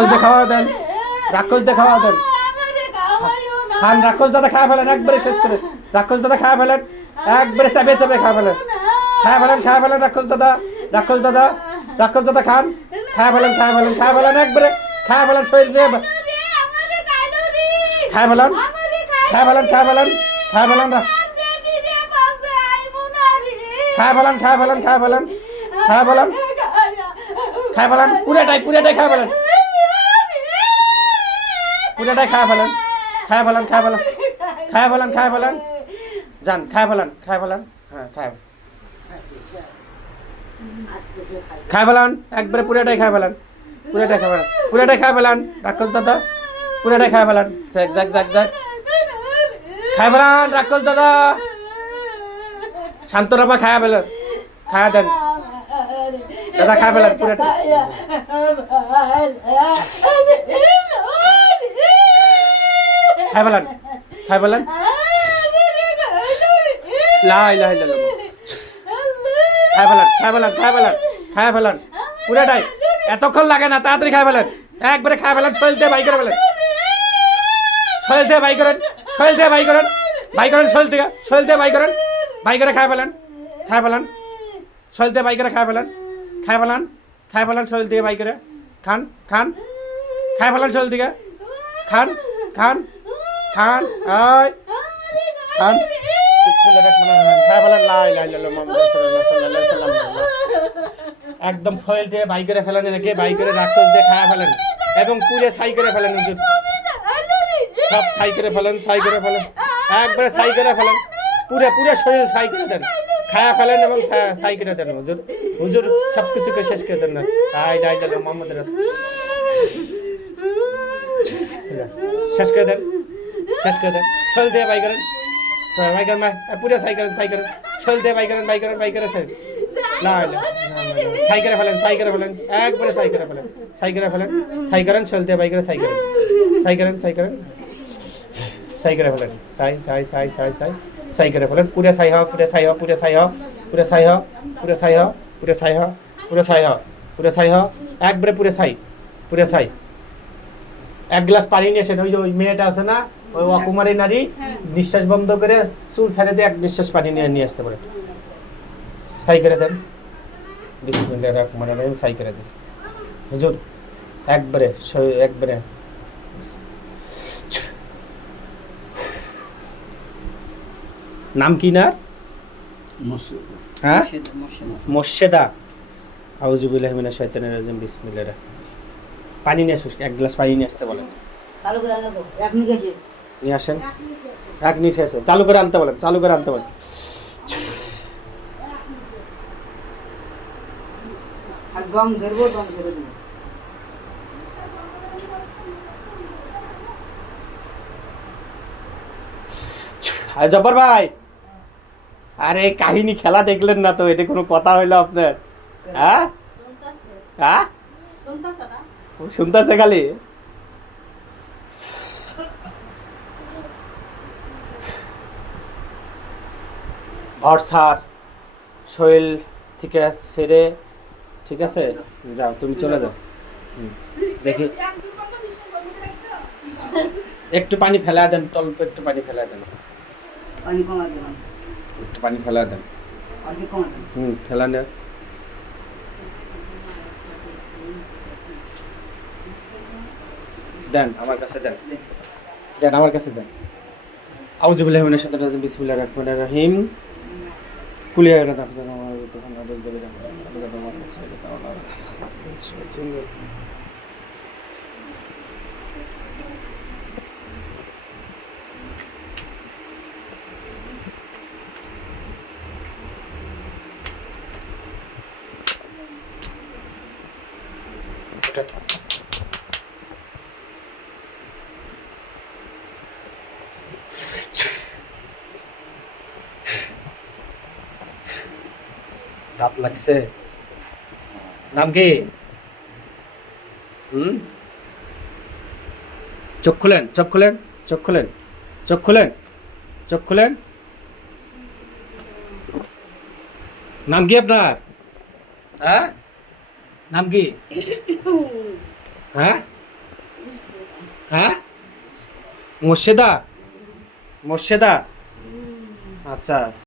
রাক্ষস দেখাওয়া দেন রাক্ষস দেখাওয়া দেন খান রাক্ষস দাদা খায় ফেলেন একবারে শেষ করে রাক্ষস দাদা খায় ফেলেন একবারে চাপে চাপে খায় ফেলেন খায় ফেলেন খায় ফেলেন রাক্ষস দাদা রাক্ষস দাদা রাক্ষস দাদা খান খায় ফেলেন খায় ফেলেন খায় ফেলেন একবারে খায় ফেলেন শরীর দিয়ে খায় ফেলেন খায় ফেলেন খায় ফেলেন খায় ফেলেন খায় ফেলেন খায় ফেলেন খায় ফেলেন খায় ফেলেন খায় ফেলেন পুরাটাই পুরাটাই খায় ফেলেন পুরাটাই খায় ফেলেন। খায় ফেলেন খায় ফেলেন। খায় ফেলেন খায় ফেলেন। যান, খায় ফেলেন খায় ফেলেন। হ্যাঁ খায় খায় ফেলান, একবারে পুরাটাই খায় ফেলান। পুরাটাই খায় ফেলান। পুরাটাই খায় ফেলান, রাক্ষস দাদা। পুরাটাই খায় ফেলান। যাক যাক যাক যাক। খায় ফেলান, রাক্ষস দাদা। শান্তরাপা খায়া ফেলেন। খায়া দেন। দাদা, খায় ফেলান পুরাটা খাই পেলান খাই পেলান। লাই লাই লাই খাই পেলান খাই পেলান খাই পেলান খাই পেলান। পুরাটাই। এতক্ষণ লাগে না, তাড়াতাড়ি খাই পেলেন। একবারে খাই পেলেন শৈল বাই করে পেলেন। শৈল বাই করেন শৈল বাই করেন বাই করেন শৈল থেকে বাই করেন, বাই করে খাই পেলেন খাই পেলেন। শৈল বাই করে খাই পেলেন খাই পেলেন খাই পেলেন শৈল থেকে বাই করে। খান খান, খাই পেলেন শৈল থেকে। খান খান খান, আয়। খান। একদম ফয়েল দিয়ে বাই করে ফেলেন এনাকে, বাই করে রাক্ষস দিয়ে খায়া ফেলেন। এবং পুরে ছাই করে ফেলেন সব ছাই করে ফেলেন, ছাই করে ফেলেন। একবারে ছাই করে ফেলেন। পুরে পুরে শরীর ছাই করে দেন। খায়া ফেলেন এবং ছাই করে দেন, হুজুর। হুজুর সব কিছুকে শেষ করে দেন না। ডাই ডাই মোহাম্মদ শেষ করে দেন। শেষ করে দেন। শরীর দিয়ে বাই করেন। বাই করেন পুরে ছাই করেন ছাই করেন। শরীর দিয়ে বাই করেন, বাই। সাই। ফেলেন সাই ফেলেন। একবারে সাই ফেলেন। সাই ফেলেন, সাই করেন চলতে বাই করে সাই করেন। সাই করেন সাই করেন। সাই করে ফেলেন। সাই সাই সাই সাই সাই। সাই ফেলেন। পুরে সাই হ পুরে সাই হ পুরে সাই পুরে সাই সাই সাই সাই সাই একবারে পুরে সাই পুরে সাই। এক গ্লাস পানি নিয়ে এসেন ওই যে ওই মেয়েটা আছে না? ওই অকুমারী নারী নিঃশ্বাস বন্ধ করে চুল ছাড়ে দিয়ে এক নিঃশ্বাস পানি নিয়ে নিয়ে আসতে পারে। সাই করে দেন। রহিম সাই করে দিস হুজুর একবারে একবারে। নাম কি না? হ্যাঁ? মোর্শেদা আউজুবিল্লাহ মিনাশ শাইতানির রাজিম বিসমিল্লাহির পানি নিয়ে আসুস এক গ্লাস পানি নিয়ে আসতে বলেন। চালু করে আনলো তো এক নিয়ে গেছে নিয়ে আসেন। এক নিয়ে আসেন চালু করে আনতে বলেন চালু করে আনতে বলেন। জব্বর ভাই! আরে কাহিনী খেলা দেখলেন না তো এটা কোনো কথা হইল আপনার? হ্যাঁ? হ্যাঁ? শুনতেছে খালি? ভরসার শরীর থেকে সেরে ঠিক আছে? যাও তুমি চলে যাও। দেখি। একটু পানি ফেলা দেন তল্প একটু পানি ফেলা দেন। একটু পানি ফেলা দেন। হুম ফেলা নে দেন আমার কাছে দেন। দেন আমার কাছে দেন। আউযুবিল্লাহি মিনাশ শাইতানির রাজিম বিসমিল্লাহির রহমানির রহিম। কুলিয়া এটা দেখা যায় আমার তখন আদেশ দেবে যাতে আমার কাছে এটা তাহলে দাঁত লাগছে। নাম কি? চোখ খুলেন চোখ খুলেন চোখ খুলেন চোখ খুলেন চোখ খুলেন। নাম কি আপনার? হ্যাঁ? নাম কি? হ্যাঁ? হ্যাঁ? মোর্শেদা? মোর্শেদা? আচ্ছা।